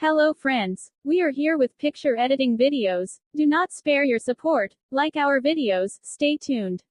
Hello friends, we are here with picture editing videos. Do not spare your support, like our videos, stay tuned.